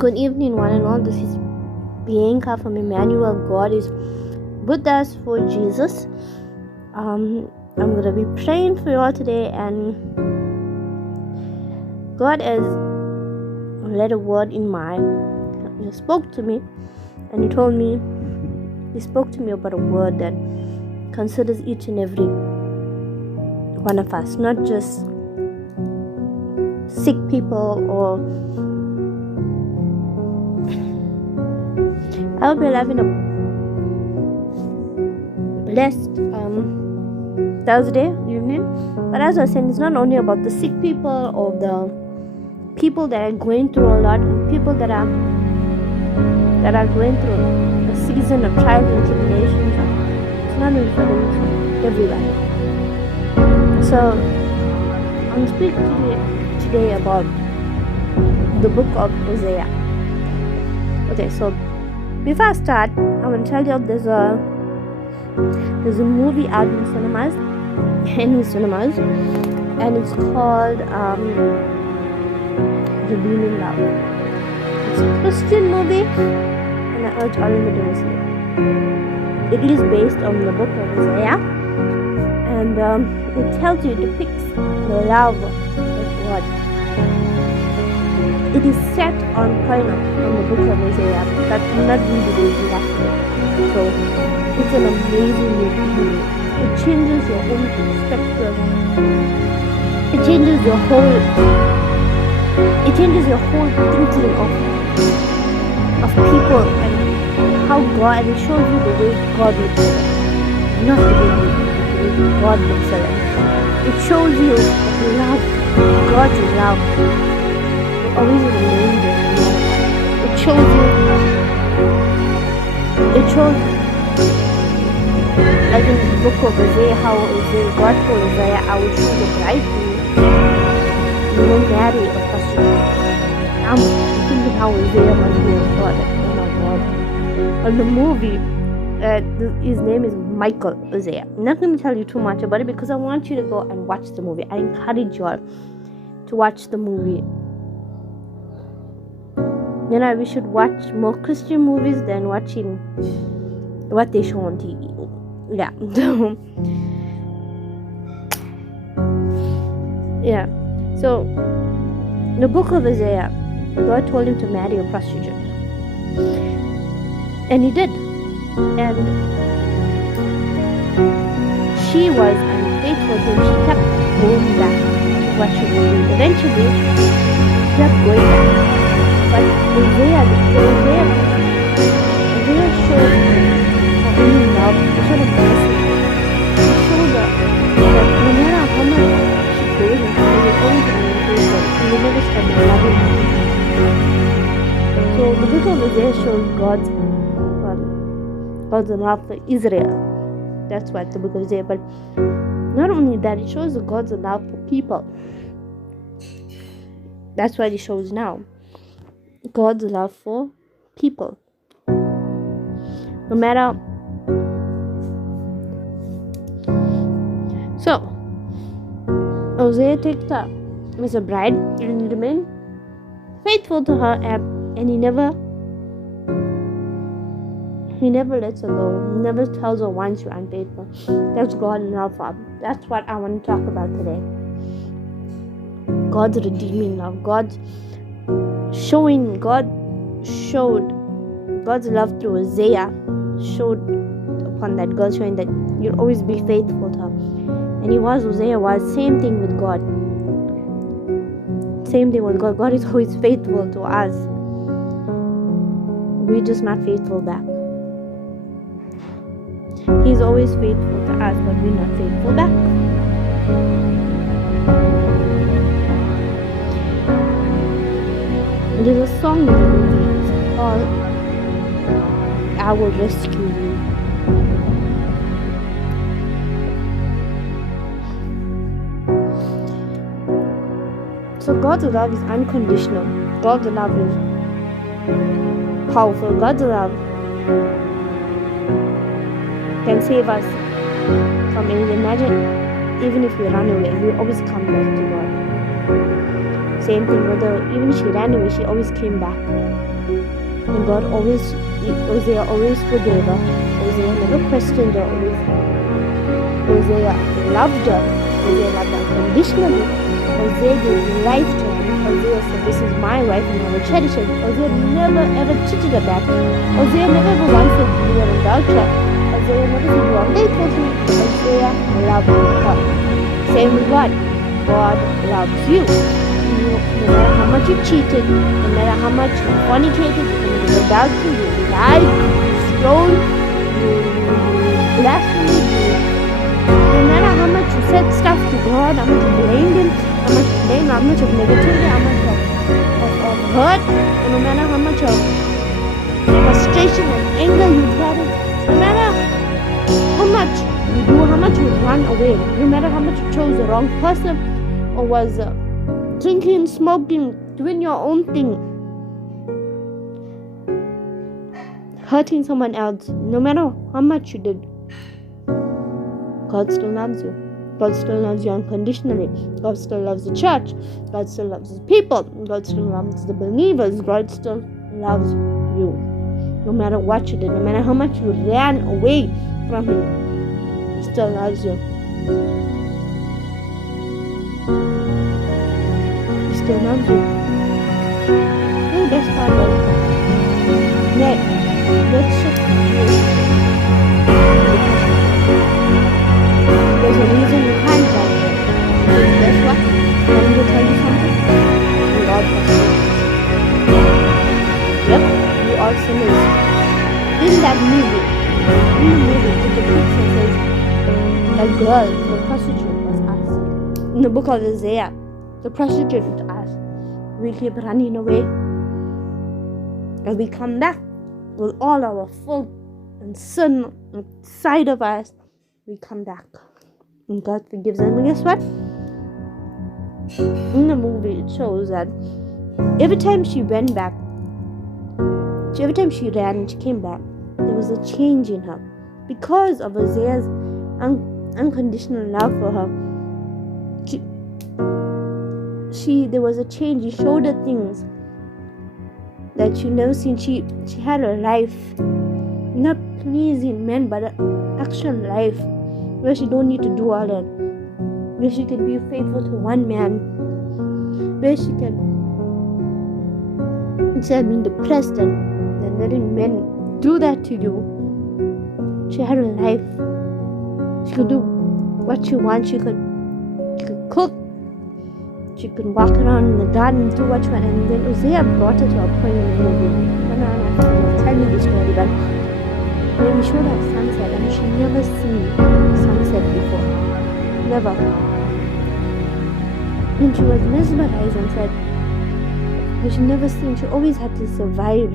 Good evening, one and all. This is Bianca from Emmanuel. God is with us for Jesus. I'm going to be praying for you all today, and God has let a word in He spoke to me, and He spoke to me about a word that considers each and every one of us, not just sick people or I hope you're having a blessed Thursday evening. But as I was saying, it's not only about the sick people or the people that are going through a lot, people that are going through a season of trials and tribulations. It's not only for them, it's everybody. So I'm speaking today about the book of Hosea. Okay, so before I start, I want to tell you there's a movie out in cinemas, and it's called Redeeming Love. It's a Christian movie, and I urge all of you to see it. It is based on the book of Hosea, and it tells you, it depicts the love of God. It is set on point on the book of Hosea, but not really exactly. So it's an amazing movie. It changes your own perspective. It changes your whole thinking of people and how God, and it shows you the way God looks at them, not the way God looks at them. It shows you love, God's love. Always remain there. It shows like in the book of Hosea, how God told Hosea, I will choose a bride for you. You won't marry a prostitute. I'm thinking how Hosea must be a God. Oh my God. On the movie, his name is Michael Hosea. I'm not going to tell you too much about it because I want you to go and watch the movie. I encourage you all to watch the movie. We should watch more Christian movies than watching what they show on TV. Yeah. Yeah. So, the book of Hosea, God told him to marry a prostitute. And he did. And she was unfaithful to him. She kept going back to what she was doing. Eventually, she kept going back. But Hosea showed her only love. He showed her mercy. He showed her that no matter how much she goes and how you're going to be faithful, she will never stop loving her. So the book of Hosea shows God's love for Israel. That's what the book of Hosea. But not only that, it shows God's love for people. That's what it shows now. God's love for people. No matter. So, Hosea takes her as a bride and remained faithful to her, and he never lets her go. He never tells her once you're unfaithful. That's God's love for her. That's what I want to talk about today. God's redeeming love. God showed God's love through Hosea, showed upon that girl, showing that you'll always be faithful to her. And Hosea was, same thing with God. Same thing with God. God is always faithful to us. We're just not faithful back. He's always faithful to us, but we're not faithful back. There's a song in the movie, it's called I Will Rescue You. So God's love is unconditional. God's love is powerful. God's love can save us from anything. Imagine, even if we run away, we always come back to God. Same thing with her. Even she ran away, she always came back. And God always, Hosea always forgave her. Hosea never questioned her. Hosea loved her. Hosea loved her unconditionally. Hosea gave life to her. Hosea said, "This is my wife and I will cherish her." Hosea never ever cheated her back. Hosea never ever once said you were an adulterer. Hosea never said you are faithful to me. Hosea loved her. Same with God. God loves you. No matter how much you cheated, no matter how much you fornicated, you committed adultery, you lied, you stole, you blasphemed, no matter how much you said stuff to God, how much you blamed Him, how much of negativity, how much of hurt, and no matter how much of frustration and anger you carry, no matter how much you do, how much you run away, no matter how much you chose the wrong person or was drinking, smoking, doing your own thing, hurting someone else, no matter how much you did, God still loves you. God still loves you unconditionally. God still loves the church. God still loves His people. God still loves the believers. God still loves you. No matter what you did, no matter how much you ran away from Him, He still loves you. He still loves you. Oh, that's part of it. Let's shift gears. There's a reason you can't judge it. Because guess what? Let me tell you something. We all sinners. Yep, we all sinners. In that movie, it depicts and says a girl, the prostitute was us. In the book of Isaiah, the prostitute was us. We keep running away. And we come back with all our fault and sin inside of us. We come back. And God forgives us. And guess what? In the movie, it shows that every time she went back, every time she ran and she came back, there was a change in her. Because of Isaiah's unconditional love for her, there was a change. He showed her things that she never seen. She had a life, not pleasing men, but an actual life where she don't need to do all that, where she can be faithful to one man, where she can, instead of being depressed and letting men do that to you, she had a life. She could do what she wants. She could cook. She could walk around in the garden and do what she wants. And then Hosea brought her to a point in the movie. Tell me the story, but when we showed her sunset, and she never seen sunset before. Never. And she was mesmerized and said, but she never seen, she always had to survive.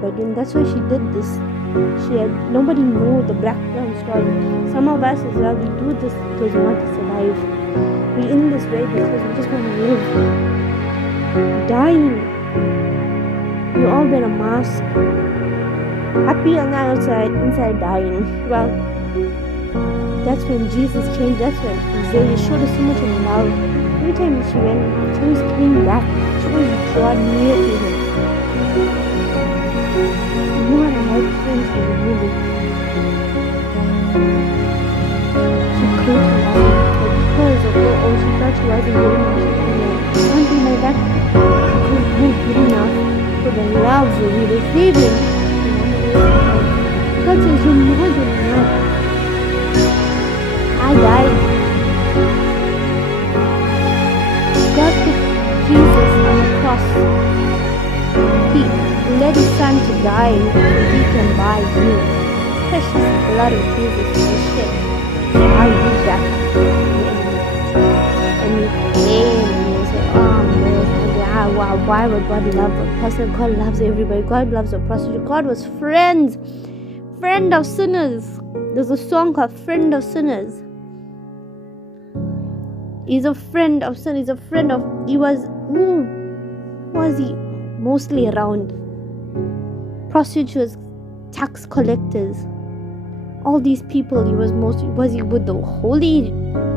But then that's why she did this. Nobody knew the background story. Some of us as well, we do this because we want to survive. We're in this way because we just want to live. Dying. You all wear a mask. Happy on the outside, inside dying. Well, that's when Jesus changed. That's when Isaiah showed us so much of love. Every time she went, she always came back. She always drawn near to Him. You know what I like friends in the movie? She couldn't love Him, but because of her, she thought she wasn't good enough. Something like that. She couldn't be good enough for the love that we receiving. God says you're more than enough. I died. God put Jesus on the cross. He let His Son to die so He can buy you. Precious blood of Jesus was shed to buy you back. And you claim and you say, oh, wow, why would God love a person? God loves everybody. God loves a prostitute. God was friend of sinners. There's a song called Friend of Sinners. He's a friend of sinners. He was he mostly around? Prostitutes, tax collectors, all these people. Was he with the holy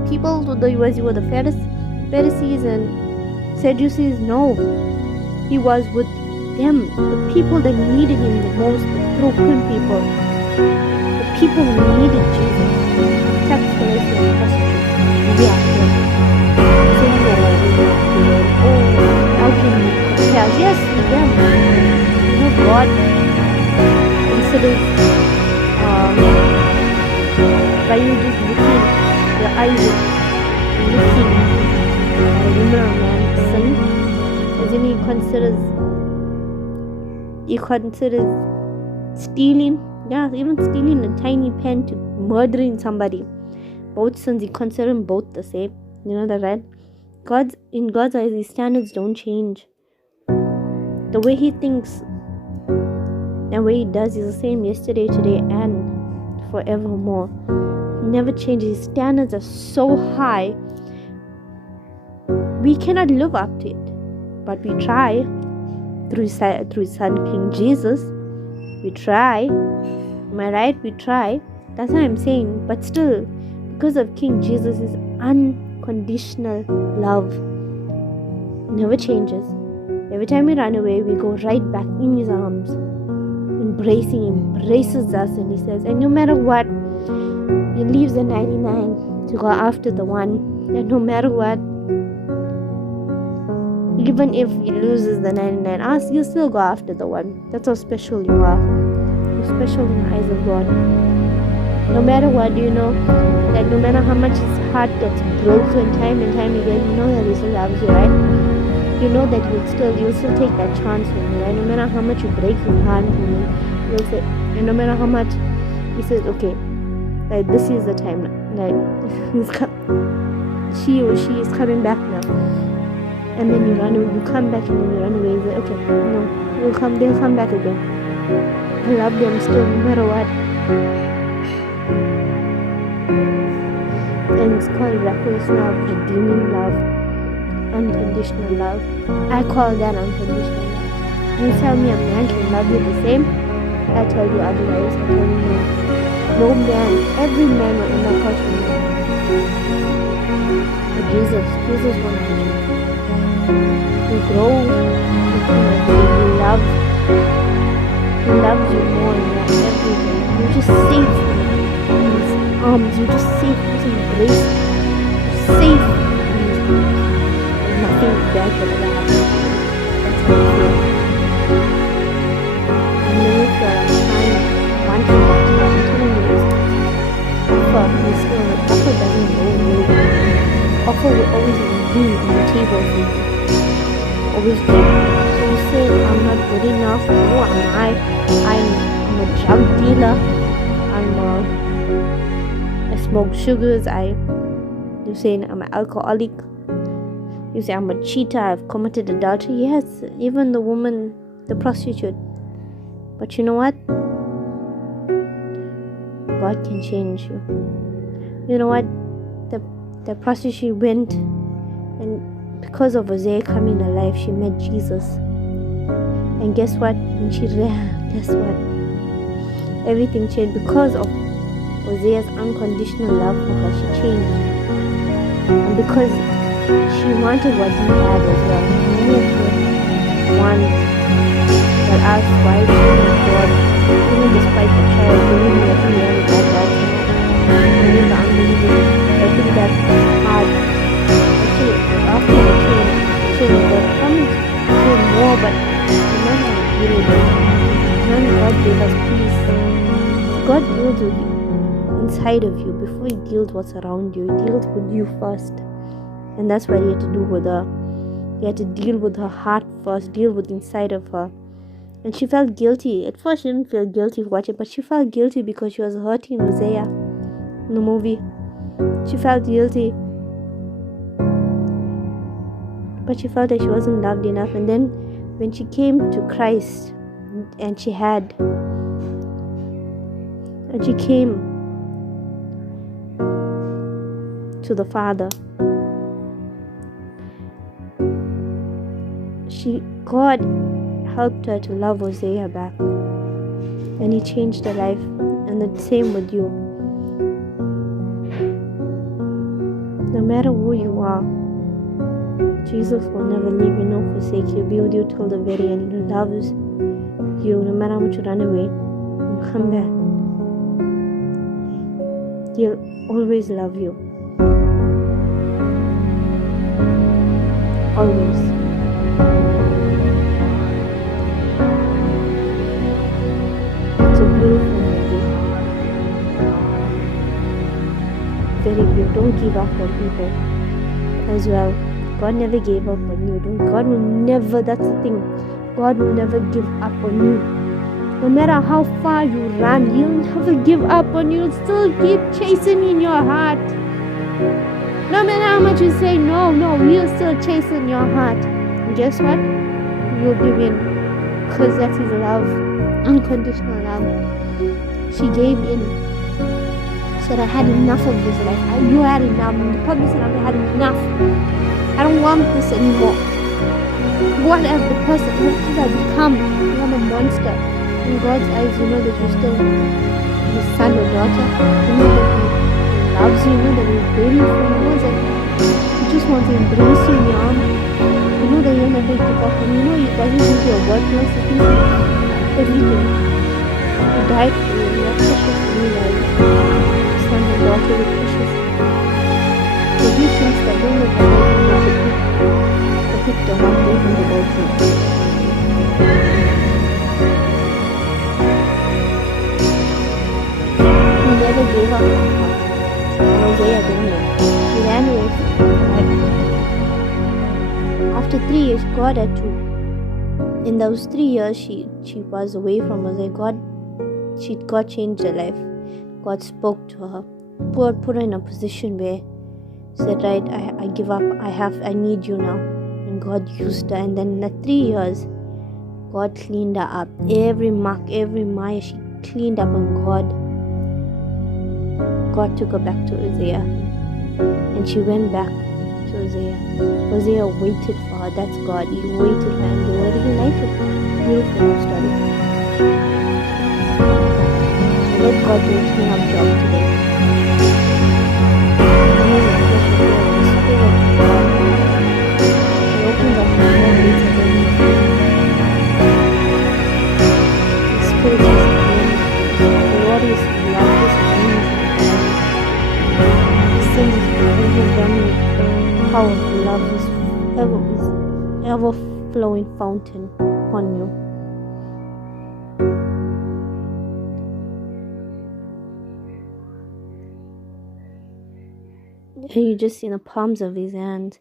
people? Was he with the Pharisees? Pharisees and Sadducees. No, he was with them, the people that needed him the most, the broken people, the people who needed Jesus. Tax collectors and prostitutes. We are here. Say no, we are here. Oh, how can we compare? Yes, with them. God considers by you just looking, your eyes looking at a woman or man's sin, as in he considers stealing, even stealing a tiny pen to murdering somebody. Both sins, he considers them both the same. You know that, right? In God's eyes, his standards don't change. The way he thinks and what he does is the same yesterday, today, and forevermore. He never changes. His standards are so high. We cannot live up to it, but we try through his son King Jesus. We try. Am I right? We try. That's what I'm saying. But still, because of King Jesus, his unconditional love never changes. Every time we run away, we go right back in his arms, embraces us, and he says, and no matter what, he leaves the 99 to go after the one. And no matter what, even if he loses the 99, you still go after the one. That's how special you are. You're special in the eyes of God. No matter what, that no matter how much his heart gets broken time and time again, you know that he still loves you, right? You know that you'll still take that chance with him, right? No matter how much you break his heart, you'll say, and no matter how much he says, okay, like this is the time, like she is coming back now, and then you come back and then you run away. You say, okay, no, they'll come back again. I love them still, no matter what. And it's called reckless love, redeeming love, unconditional love. I call that unconditional love. You tell me a man can love you the same, I tell you otherwise. I tell you no man, every man will end up hurting you. But Jesus won't hurt you. You grow into he loves you more and more every day. You're just safe in his arms, you're just safe in his embrace, you're safe in his arms. Nothing bad will ever happen to you. That's how I feel. And then if you're trying, wanting that to happen, telling you is offer doesn't go away. Offer will always be on the table for you. Always be. So you say, I'm not good enough. No, I'm a drug dealer. I smoke sugars. You say I'm an alcoholic. You say, I'm a cheater, I've committed adultery. Yes, even the woman, the prostitute. But you know what? God can change you. You know what? The prostitute went, and because of Hosea coming alive, she met Jesus. And guess what? When she ran, guess what? Everything changed because of Hosea's unconditional love for her. She changed. And because she wanted what he had as well. Many of them want that ask why children of God, even despite the trials, even the really bad dads, even the unbelievers, I think that hard. Actually, after the children of God promised to do more, but none of it really did. None of God gave us peace. So God deals with you inside of you before he deals what's around you. He deals with you first. And that's what he had to do with her. He had to deal with her heart first, deal with inside of her. And she felt guilty. At first she didn't feel guilty for watching, but she felt guilty because she was hurting Hosea in the movie. She felt guilty. But she felt that she wasn't loved enough. And then when she came to Christ and she came to the Father, God helped her to love Hosea back, and he changed her life. And the same with you. No matter who you are, Jesus will never leave you nor forsake you. Be with you till the very end. He loves you. No matter how much you run away, you come back. He'll always love you. Always. It's a beautiful movie. Very beautiful. Don't give up on people as well. God never gave up on you. God will never, that's the thing. God will never give up on you. No matter how far you run, He'll never give up on you. He'll still keep chasing in your heart. No matter how much you say no, He'll still chase in your heart. And guess what? You'll give in. Because that's His love. Unconditional love. She gave in. Said, I had enough of this life. You had enough. And the problem said, I had enough. I don't want this anymore. What have the person, what have I become? I'm a monster. In God's eyes, you know that you're still His son or daughter. You know that He loves you. You know that He's waiting for you. You know that He just wants to embrace you in your arms. You know that He'll never give up. And you know He doesn't think you're worthless. He thinks you're everything. He died for you. You're precious to me, like son or daughter, you're precious. So He thinks that you know that the picture one day from the bedroom. He never gave up on her. And Hosea didn't. He ran away from God. After 3 years, God had to. In those 3 years, she was away from Hosea. God changed her life. God spoke to her. God put her in a position where said, right, I give up. I need you now. And God used her. And then in the 3 years, God cleaned her up. Every mark, every mire, she cleaned up, and God took her back to Hosea. And she went back to Hosea. Hosea waited for her. That's God. He waited for her, and they were reunited. Beautiful love story. So let God do His clean up job today. Power of love is ever flowing fountain upon you. And you just see the palms of His hands.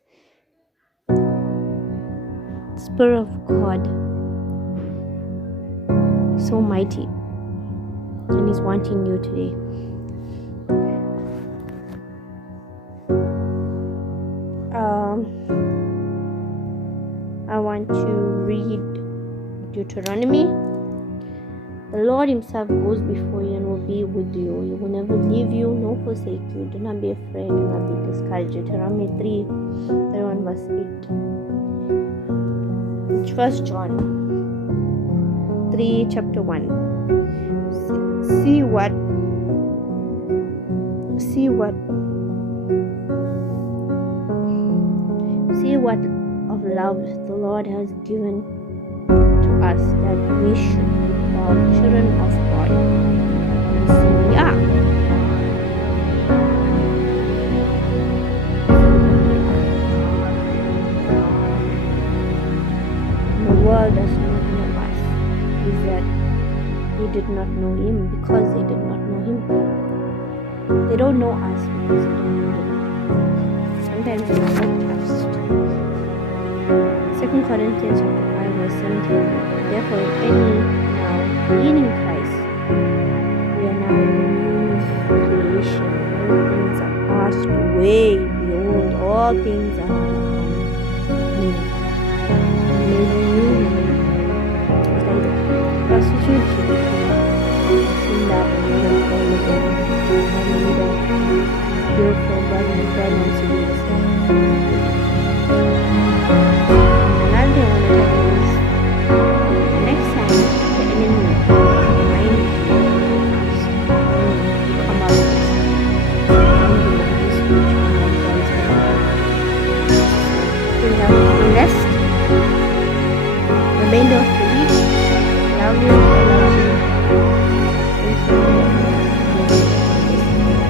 Spirit of God, so mighty, and He's wanting you today. I want to read Deuteronomy. The Lord Himself goes before you and will be with you. He will never leave you nor forsake you. Do not be afraid, do not be discouraged. Deuteronomy 3:31 verse 8. 1 John 3 chapter 1. See what of love the Lord has given to us, that we should be called children of God. And see we are. The world does not know us. Is that they did not know Him because they did not know Him. They don't know us because they don't know Him. Sometimes it's not trust. 2 Corinthians chapter 5 verse 17. Therefore, if any now being in Christ, we are now a new creation. All things are passed away. Behold, all things are become new. It's like the prostitute should in that beautiful God wants to be the same.